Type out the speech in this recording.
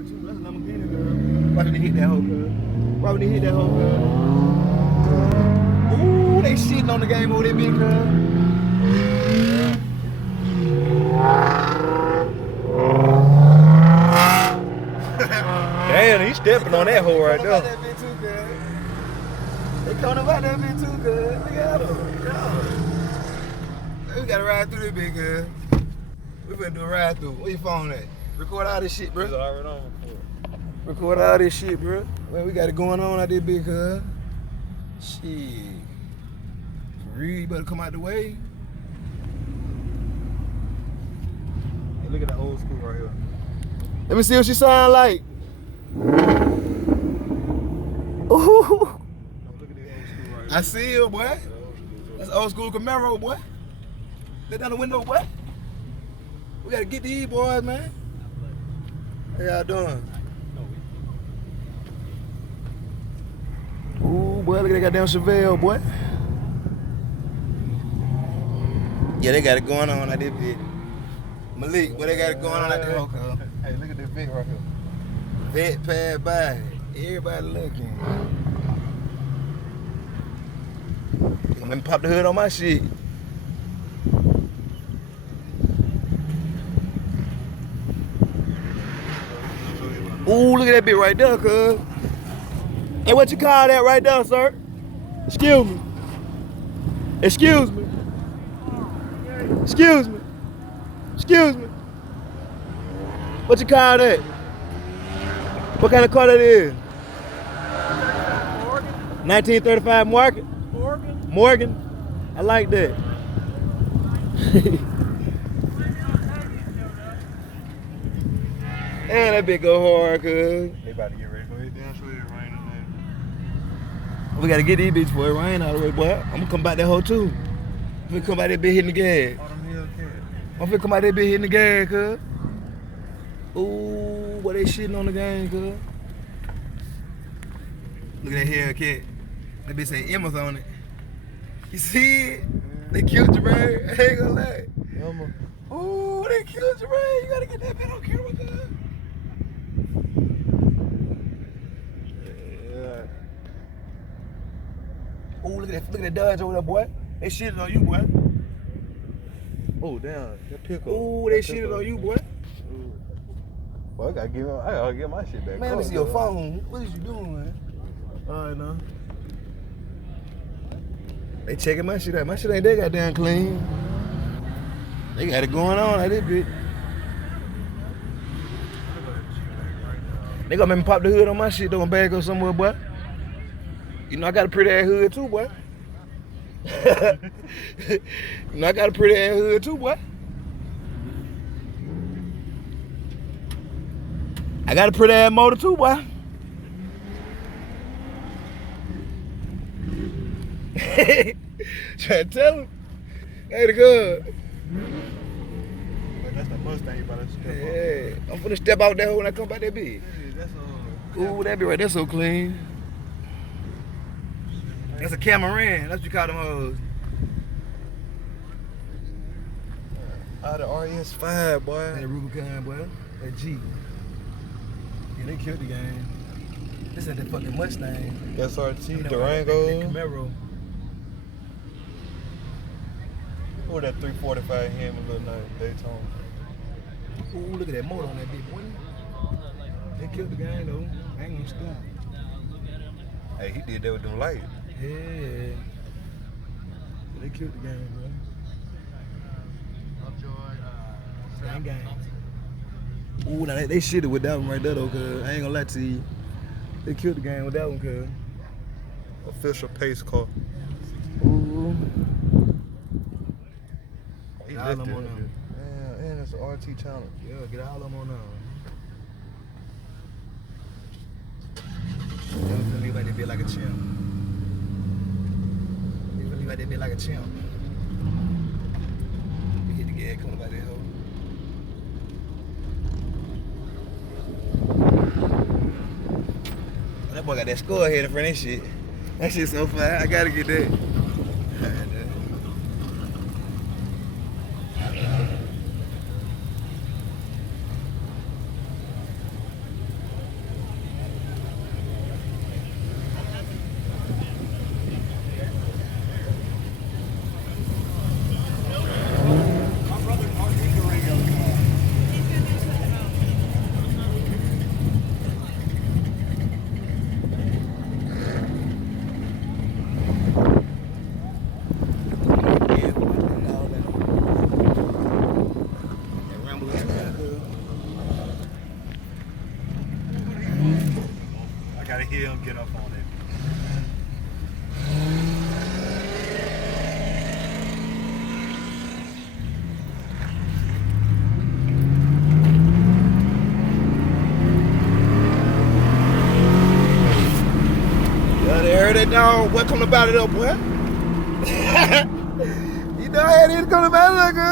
That's a Lamborghini, girl. Why did they hit that hoe, girl? Why would they hit that hoe, girl? Ooh, they shitting on the game over there, big girl. Damn, he's stepping on that hoe right there. That bitch too, girl. They coming about that bitch too, girl. Look at them. We gotta ride through this big girl. We finna do a ride through. Where your phone at? Record all this shit, bro. It's already on for it. Record all this shit, bro. Man, we got it going on out there, big girl. Shit. For real, you better come out the way. Hey, look at that old school right here. Let me see what she sound like. Ooh. Oh, look at this old school right here. I see it, boy. That's old school Camaro, boy. Let down the window, boy. We gotta get these boys, man. How y'all doing? Ooh, boy, look at that goddamn Chevelle, boy. Yeah, they got it going on out there, bitch. Malik, boy, they got it going on out there. Hey, look at this Vic right here. Vet pad by. Everybody looking. Let me pop the hood on my shit. Ooh, look at that bit right there, cuz. Hey, what you call that right there, sir? Excuse me. Excuse me. Excuse me. Excuse me. What you call that? What kind of car that is? 1935 Market? Morgan? I like that. Man, that bitch go hard, cuz. They about to get ready for it. Damn sure it's raining. We gotta get these bitches before it rain all the way, boy. I'm gonna come back that hoe too. I'm finna come back that bitch hitting the gas. All them hills can't. I'm finna come out that bitch hitting the gas, cuz. Ooh, boy, they shitting on the game, cuz. Look at that Hellcat. That bitch say Emma's on it. You see it? They killed Jermaine. I ain't gonna lie. Emma. Ooh, they killed Jermaine. You gotta get that bitch on camera, cuz. Yeah. Ooh, look at that Dodge over there, boy. They shitted on you, boy. Oh, damn. That pickle. Ooh, they shitted on you, boy. Well, I gotta get my shit back. Man, let me see your phone. What is you doing, man? All right, now. They checking my shit out. My shit ain't that goddamn clean. They got it going on like this bitch. They gonna make me pop the hood on my shit. They gonna bag up somewhere, boy. You know I got a pretty ass hood too, boy. You know I got a pretty ass hood too, boy. I got a pretty ass motor too, boy. Trying to tell him. Hey, the good. That's the Mustang you about to step Yeah, I'm finna step out that hole when I come back that bitch. That's Ooh, that be right there so clean. That's a Camaran. That's what you call them hoes. the RS5, boy. That Rubicon, boy. That G. Yeah, they killed the game. This ain't that fucking Mustang. SRT, That Durango. Camaro. Or that 345 Hemi little night Daytona. Ooh, look at that motor on that bitch, boy. They killed the game though. I ain't gonna stop. Hey, he did that with them lights. Yeah. They killed the game, bro. Gang. Ooh, now they shitted with that one right there though, cuz. I ain't gonna lie to you. They killed the game with that one, cuz. Official pace car. Ooh. He All them lifted on it. them. Yeah, and it's an RT channel. Yeah, get all of them on now. They finna leave like they bit like a champ. They finna leave like they bit like a champ. They hit the gas coming by that hoe. That boy got that score head in front of that shit. That shit so fly. I gotta get that. gotta hear him get up on it. Yeah, they heard that dog. Welcome to Battle It Up, boy. You know how it is coming to Battle It Up, girl.